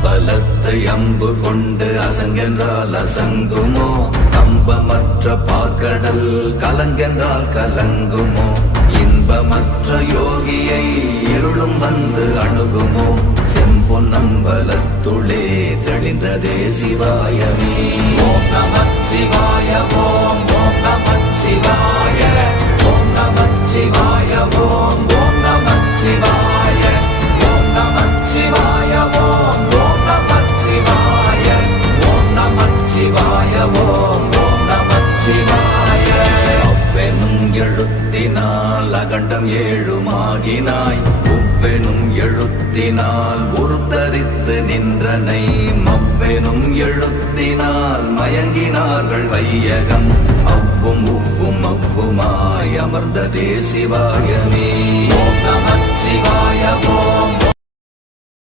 அம்பலத்தை அம்பு கொண்டு அசங்கென்றால் அசங்குமோ கம்பமற்ற பார்க்கடல் கலங்கென்றால் கலங்குமோ இன்பமற்ற யோகியை இருளும் வந்து அணுகுமோ செம்பொன்னம்பலத்துளே தெளிந்ததே சிவாயமே ஓம் நமச்சிவாய ஓம் ஓம் நமச்சிவாய ஓம் நமச்சிவாய ஓம் ஓம் நமச்சிவாய ஓம் நமச்சிவாய ஓம் ஓம் நமச்சிவாய ஓம் நமச்சிவாய ஓம் ஓம் நமச்சிவாய ஒவ்வெனும் எழுத்தினால் அகண்டம் ஏழுமாகினாய் ஒவ்வெனும் எழுத்தினால் உருத்தரித்து நின்றனை மவ்வெனும் எழுத்தினால் மயங்கினார்கள் வையகம் அவ்வும் உவ்வும் அவ்வுமாய் அமர்ந்ததே சிவாயமே ஓம் நமச்சிவாய ஓம்